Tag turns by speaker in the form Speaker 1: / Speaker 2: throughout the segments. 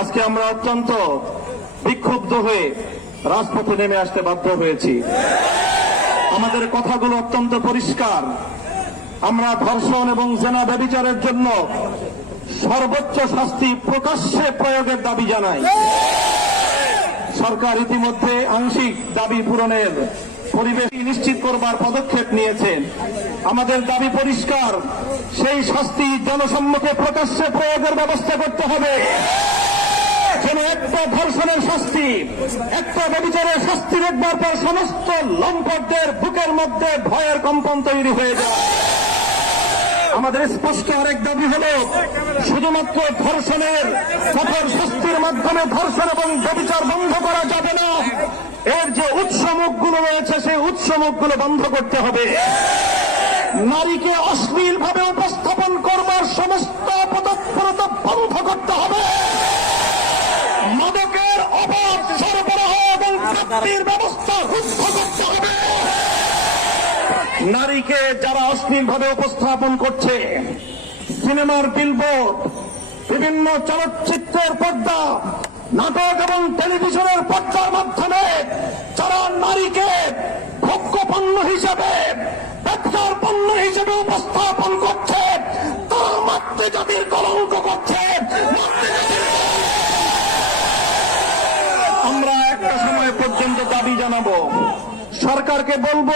Speaker 1: আজকে আমরা অত্যন্ত বিক্ষুব্ধ হয়ে রাজপথে নেমে আসতে বাধ্য হয়েছি। আমাদের কথাগুলো অত্যন্ত পরিষ্কার। আমরা ধর্ষণ এবং জেনা ব্যবিচারের জন্য সর্বোচ্চ শাস্তি প্রকাশ্যে প্রয়োগের দাবি জানাই। সরকার ইতিমধ্যে আংশিক দাবি পূরণের পরিবেশ নিশ্চিত করবার পদক্ষেপ নিয়েছেন। আমাদের দাবি পরিষ্কার, সেই শাস্তি জনসম্মুখে প্রকাশ্যে প্রয়োগের ব্যবস্থা করতে হবে। যেন একটা ধর্ষণের শাস্তি, একটা ব্যবচারের শাস্তি দেখবার পর সমস্ত লম্পটদের বুকের মধ্যে ভয়ের কম্পন তৈরি হয়ে যায়। আমাদের স্পষ্ট আরেক দাবি হল, শুধুমাত্র ধর্ষণের কঠোর শাস্তির মাধ্যমে ধর্ষণ এবং ব্যবচার বন্ধ করা যাবে না, এর যে উৎস মুখগুলো রয়েছে সেই উৎস মুখগুলো বন্ধ করতে হবে। নারীকে অশ্লীল ভাবে উপস্থাপন করবার সমস্ত পদক্ষেপতা বন্ধ করতে হবে মাদকের অবাধ সরবরাহ এবং প্রাপ্তির ব্যবস্থা রুদ্ধ করতে হবে। নারীকে যারা অশ্লীল ভাবে উপস্থাপন করছে, সিনেমার বিলবোর্ড বিভিন্ন চলচ্চিত্রের পর্দা, নাটক এবং টেলিভিশনের পর্দার মাধ্যমে যারা নারীকে ভোগ্য পণ্য হিসেবে, ব্যবসার পণ্য হিসেবে উপস্থাপন করছে, তারা মাতৃজাতির কলঙ্ক করছে মাতৃজাতির আমরা একটা সময় পর্যন্ত দাবি জানাব। সরকারকে বলব,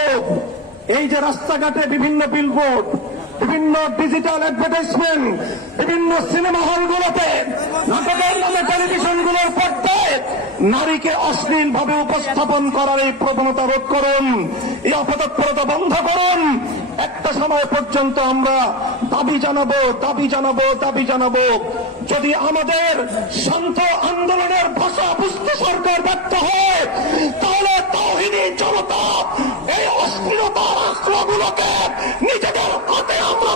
Speaker 1: এই যে রাস্তাঘাটে বিভিন্ন বিলবোর্ড বিভিন্ন ডিজিটাল অ্যাডভার্টাইজমেন্ট বিভিন্ন সিনেমা হলগুলোতে নাটকের নামে টেলিভিশনগুলোর পর্দায় নারীকে অশ্লীল ভাবে উপস্থাপন করার এই প্রবণতা রোধ করুন, এই অপতৎপরতা বন্ধ করুন। একটা সময় পর্যন্ত আমরা দাবি জানাব দাবি জানাব দাবি জানাব। যদি আমাদের শান্ত আন্দোলনের ভাষা বুঝতে সরকার ব্যর্থ হয়, তাহলে তহিনী জনতা এই অশ্লীলতার আক্রমগুলোকে নিজেদের হাতে আমরা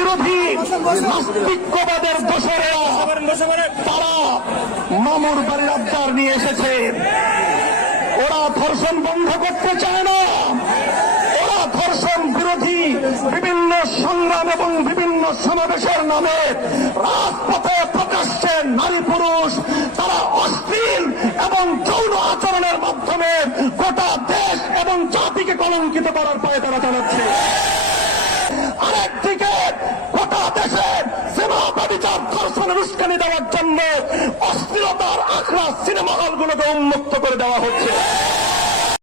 Speaker 1: বিরোধী নাস্তিক্যবাদের দোষরেরা তারা মামুর বাড়ির আবদার নিয়ে এসেছে। ওরা ধর্ষণ বন্ধ করতে চায় না। ওরা ধর্ষণ বিরোধী বিভিন্ন সংগ্রাম এবং বিভিন্ন সমাবেশের নামে রাজপথে প্রকাশ্যে নারী পুরুষ তারা অশ্লীল এবং যৌন আচরণের মাধ্যমে গোটা আরেকদিকে গোটা দেশে সিনেমা ব্যবচার ধর্ষণের উস্কানি দেওয়ার জন্য অস্থিরতার আখড়া সিনেমা হলগুলোকে উন্মুক্ত করে দেওয়া হচ্ছে।